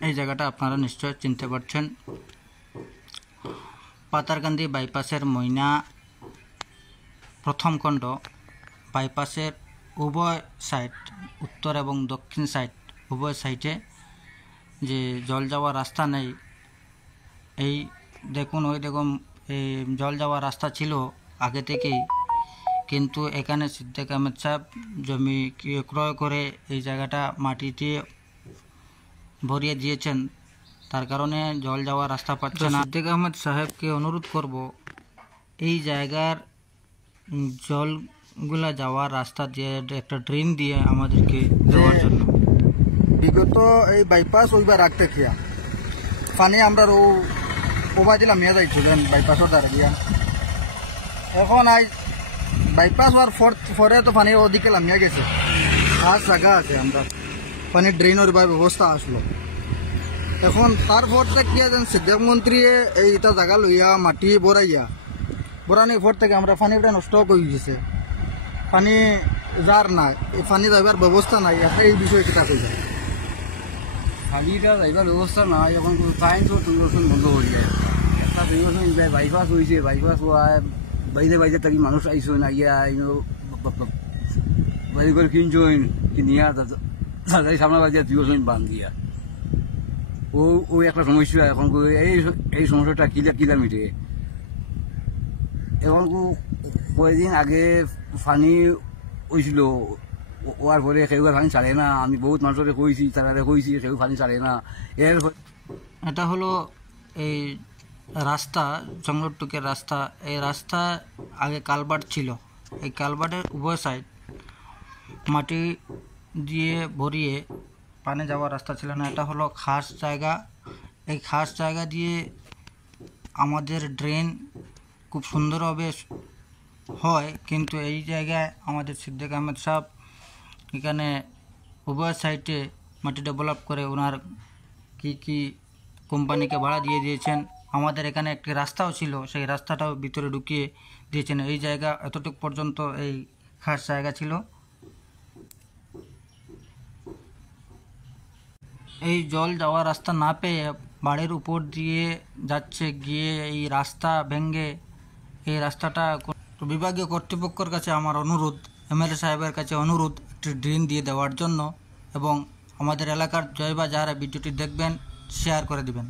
এই জায়গাটা আপনারা নিশ্চয় চিনতে পারছেন, পাতারকান্দি বাইপাসের ময়না প্রথম খণ্ড। বাইপাসের উভয় সাইড, উত্তর এবং দক্ষিণ সাইড উভয় সাইডে যে জল যাওয়ার রাস্তা নেই, এই দেখুন, ওই দেখুন, এই জল যাওয়ার রাস্তা ছিল আগে থেকেই, কিন্তু এখানে সিদ্দিক আহমেদ সাহেব জমি ক্রয় করে এই জায়গাটা মাটি দিয়ে ভরিয়ে দিয়েছেন, তার কারণে জল যাওয়ার রাস্তা পাচ্ছে না। সিদ্দিক আহমেদ সাহেবকে অনুরোধ করব এই জায়গার জলগুলা যাওয়ার রাস্তা দিয়ে একটা ড্রেন দিয়ে আমাদেরকে দেওয়ার জন্য। বিগত এই বাইপাস ওইবার রাখতে খেয়া পানি আমরা ওবা দিলাম নিয়ে যাইছিলেন বাইপাসও দ্বারা গিয়া, এখন আজ বাইপাস হওয়ার পরে তো পানি ওদিকে লামিয়া গেছে, আজ জায়গা আছে আমরা পানির ড্রেনের ব্যবস্থা আসলো। এখন তারপর থেকে সিদ্দিক মন্ত্রী এইটা জায়গা লইয়া মাটি বরানির পর থেকে আমরা পানিটা নষ্ট করে দিয়েছে, পানি যার না, পানি যাইবার ব্যবস্থা নাই, এই বিষয়ে কিতা কই যায় পানিটা যাইবার ব্যবস্থা নাই, এখন টাইম তো বন্ধ হয়ে যায়। একটা দুই বাইপাস হয়েছে, বাইপাস হওয়ায় বাইরে থাকি মানুষ আইসো না, ইয়া বাইরে করে কিনছেন, কিনিয়া তাদের সামনে বাজে 2 বছর বান দিয়া, ওই একটা সমস্যা। এখন এই সমস্যাটা কিলা মিটে। এখন কয়েকদিন আগে পানি হয়েছিল, ওয়ার পরে কেউ পানি ছাড়ে না, আমি বহুত মানুষের কইছি, তারা কইছি কেউ পানি ছাড়ে না। এটা হলো এই রাস্তা, জঙ্গলটুকের রাস্তা। এই রাস্তা আগে কালভার্ট ছিল, এই কালভার্টের উভয় সাইড মাটি দিয়ে ভরিয়ে পানি যাওয়ার রাস্তা ছিল না। এটা হলো খাস জায়গা, এই খাস জায়গা দিয়ে আমাদের ড্রেন খুব সুন্দরভাবে হয়, কিন্তু এই জায়গায় আমাদের সিদ্দিক আহমেদ সাহেব এখানে উভয় সাইডে মাটি ডেভেলপ করে ওনার কি কোম্পানিকে ভাড়া দিয়ে দিয়েছেন। আমাদের এখানে একটি রাস্তাও ছিল, সেই রাস্তাটাও ভিতরে ঢুকিয়ে দিয়েছেন। এই জায়গা এতটুকু পর্যন্ত এই খাস জায়গা ছিল। এই জল যাওয়ার রাস্তা না পেয়ে বাড়ির উপর দিয়ে যাচ্ছে, গিয়ে এই রাস্তা ভেঙে এই রাস্তাটা বিভাগীয় কর্তৃপক্ষের কাছে আমার অনুরোধ, এমএলএ সাহেবের কাছে অনুরোধ একটি ড্রেন দিয়ে দেওয়ার জন্য, এবং আমাদের এলাকার যারা ভিডিওটি দেখবেন শেয়ার করে দিবেন।